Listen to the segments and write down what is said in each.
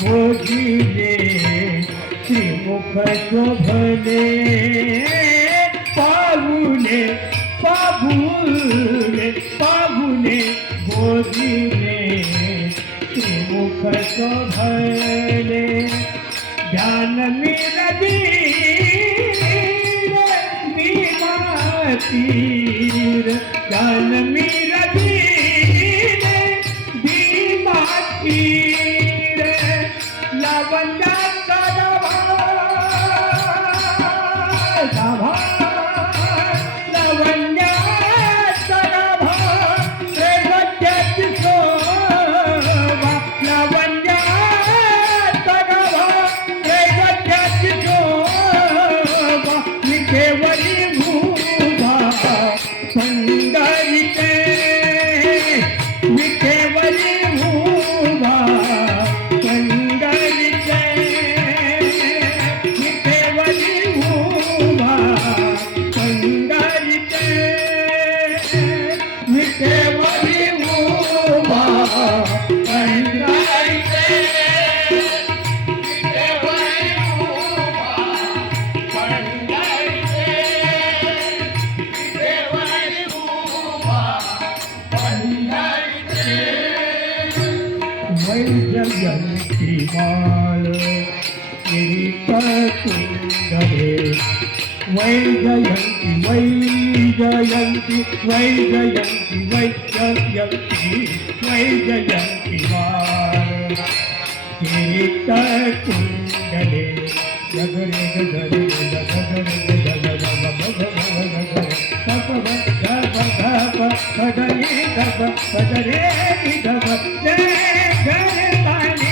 ভজিলে শ্রীমুখ শোভনে পাবুলে পাবুলে পাবুলে ভজিলে শ্রীমুখ শোভনে ধ্যান মিলবি তীর জ্ঞান శ్రీమాల గిరిపతుండే వైజయంతి వైజయంతి వైజయంతి వైజయంతి వైజయంతి గిరిపతుండే జగరే జగరే జగరే పదరే పదరే పదరే పదరే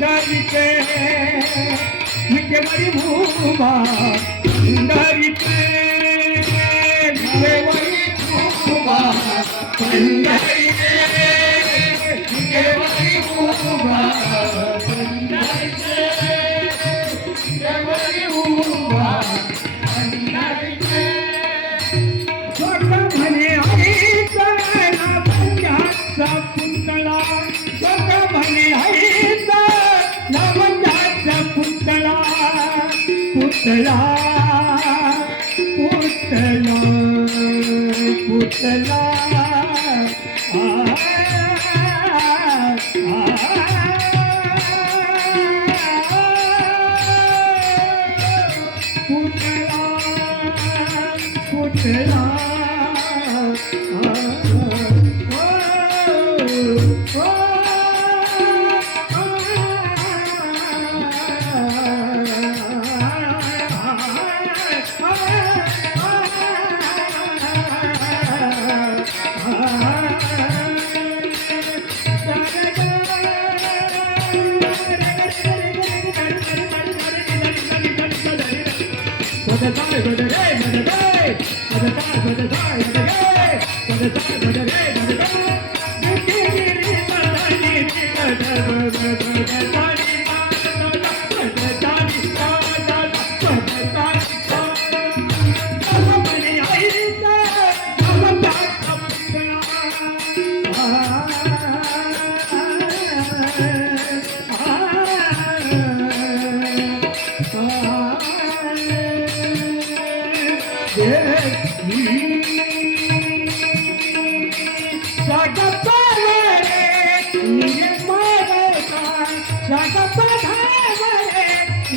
சிந்தாரிப்பே மிக்க மறிபூமா சிந்தாரிப்பே மறைவழி பூமா புத்தலாம் புத்தலாம் புத்தலாம் ஆ ஆ the time, the day, the day, the time, the time, the day, the time.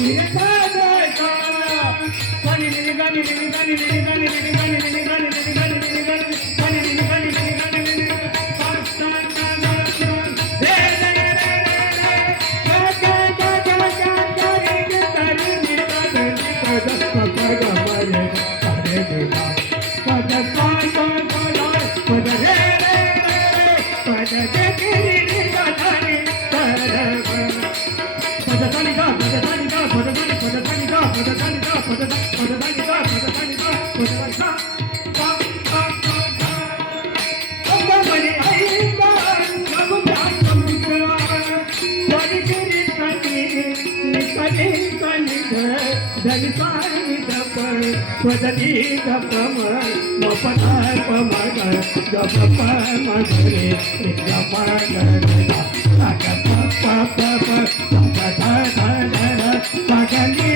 你。ಪದನಿ ಗಪಮ ಮಪನ ಪಮಗ ಗಪಪ ಮಗರೆ ಗಪ ಗಗನ ಗಪ ಪಪ ಪಪ ಪಪ ಪಗನಿ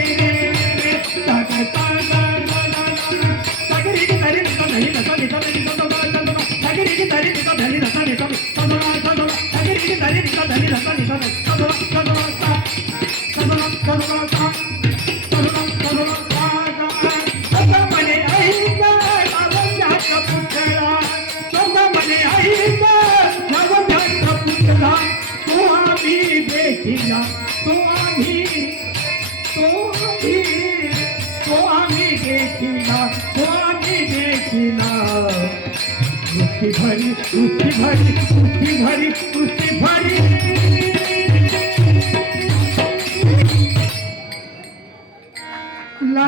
तो तो भरी उठी भरी उठी भरी